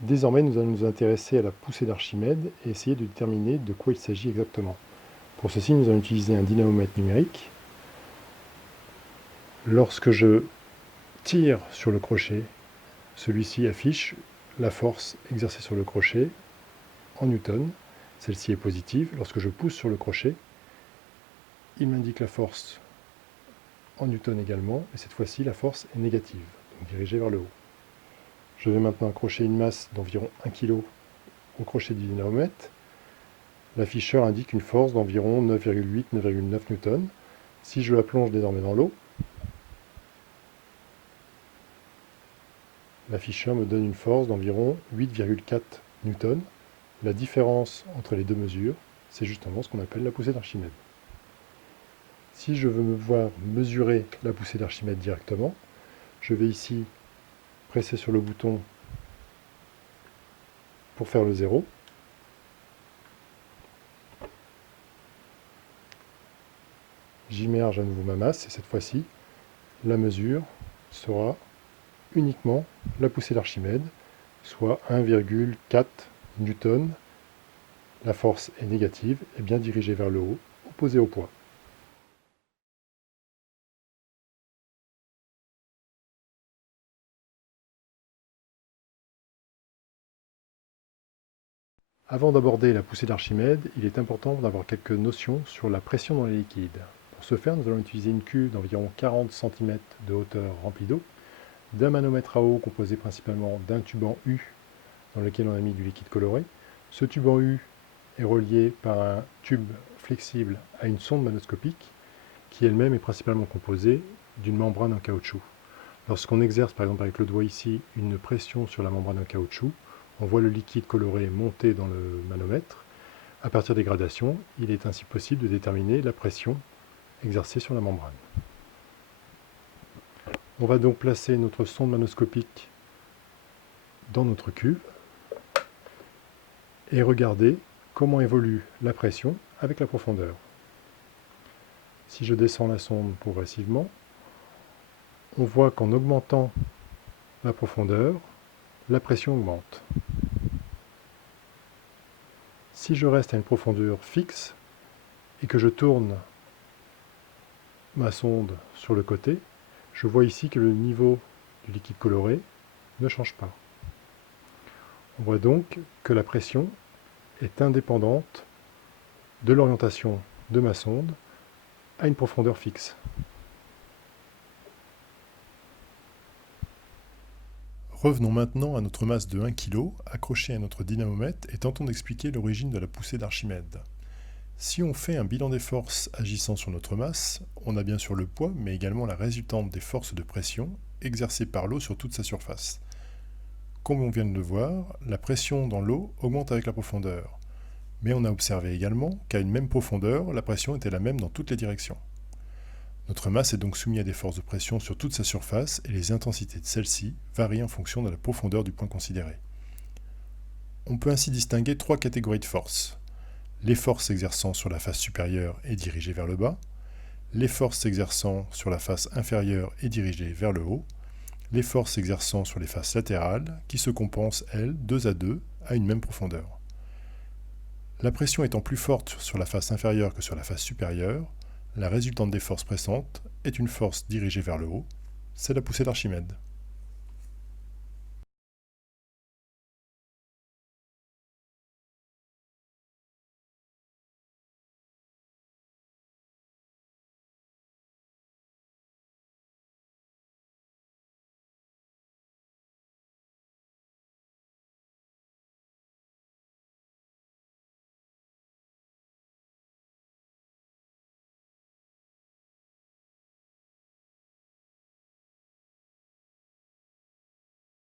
Désormais, nous allons nous intéresser à la poussée d'Archimède et essayer de déterminer de quoi il s'agit exactement. Pour ceci, nous allons utiliser un dynamomètre numérique. Lorsque je tire sur le crochet, celui-ci affiche la force exercée sur le crochet en newtons. Celle-ci est positive. Lorsque je pousse sur le crochet, il m'indique la force en newtons également, et cette fois-ci, la force est négative, donc dirigée vers le haut. Je vais maintenant accrocher une masse d'environ 1 kg au crochet du dynamomètre. L'afficheur indique une force d'environ 9,8-9,9 newtons. Si je la plonge désormais dans l'eau, l'afficheur me donne une force d'environ 8,4 newtons. La différence entre les deux mesures, c'est justement ce qu'on appelle la poussée d'Archimède. Si je veux pouvoir mesurer la poussée d'Archimède directement, je vais ici presser sur le bouton pour faire le zéro. J'immerge à nouveau ma masse et cette fois-ci, la mesure sera uniquement la poussée d'Archimède, soit 1,4 newton. La force est négative et bien dirigée vers le haut, opposée au poids. Avant d'aborder la poussée d'Archimède, il est important d'avoir quelques notions sur la pression dans les liquides. Pour ce faire, nous allons utiliser une cuve d'environ 40 cm de hauteur remplie d'eau, d'un manomètre à eau composé principalement d'un tube en U dans lequel on a mis du liquide coloré. Ce tube en U est relié par un tube flexible à une sonde manoscopique qui elle-même est principalement composée d'une membrane en caoutchouc. Lorsqu'on exerce par exemple avec le doigt ici une pression sur la membrane en caoutchouc, on voit le liquide coloré monter dans le manomètre. À partir des gradations, il est ainsi possible de déterminer la pression exercée sur la membrane. On va donc placer notre sonde manoscopique dans notre cuve et regarder comment évolue la pression avec la profondeur. Si je descends la sonde progressivement, on voit qu'en augmentant la profondeur, la pression augmente. Si je reste à une profondeur fixe et que je tourne ma sonde sur le côté, je vois ici que le niveau du liquide coloré ne change pas. On voit donc que la pression est indépendante de l'orientation de ma sonde à une profondeur fixe. Revenons maintenant à notre masse de 1 kg accrochée à notre dynamomètre et tentons d'expliquer l'origine de la poussée d'Archimède. Si on fait un bilan des forces agissant sur notre masse, on a bien sûr le poids, mais également la résultante des forces de pression exercées par l'eau sur toute sa surface. Comme on vient de le voir, la pression dans l'eau augmente avec la profondeur. Mais on a observé également qu'à une même profondeur, la pression était la même dans toutes les directions. Notre masse est donc soumise à des forces de pression sur toute sa surface et les intensités de celles-ci varient en fonction de la profondeur du point considéré. On peut ainsi distinguer trois catégories de forces. Les forces s'exerçant sur la face supérieure et dirigées vers le bas, les forces s'exerçant sur la face inférieure et dirigées vers le haut, les forces s'exerçant sur les faces latérales qui se compensent, elles, deux à deux, à une même profondeur. La pression étant plus forte sur la face inférieure que sur la face supérieure, la résultante des forces pressantes est une force dirigée vers le haut, c'est la poussée d'Archimède.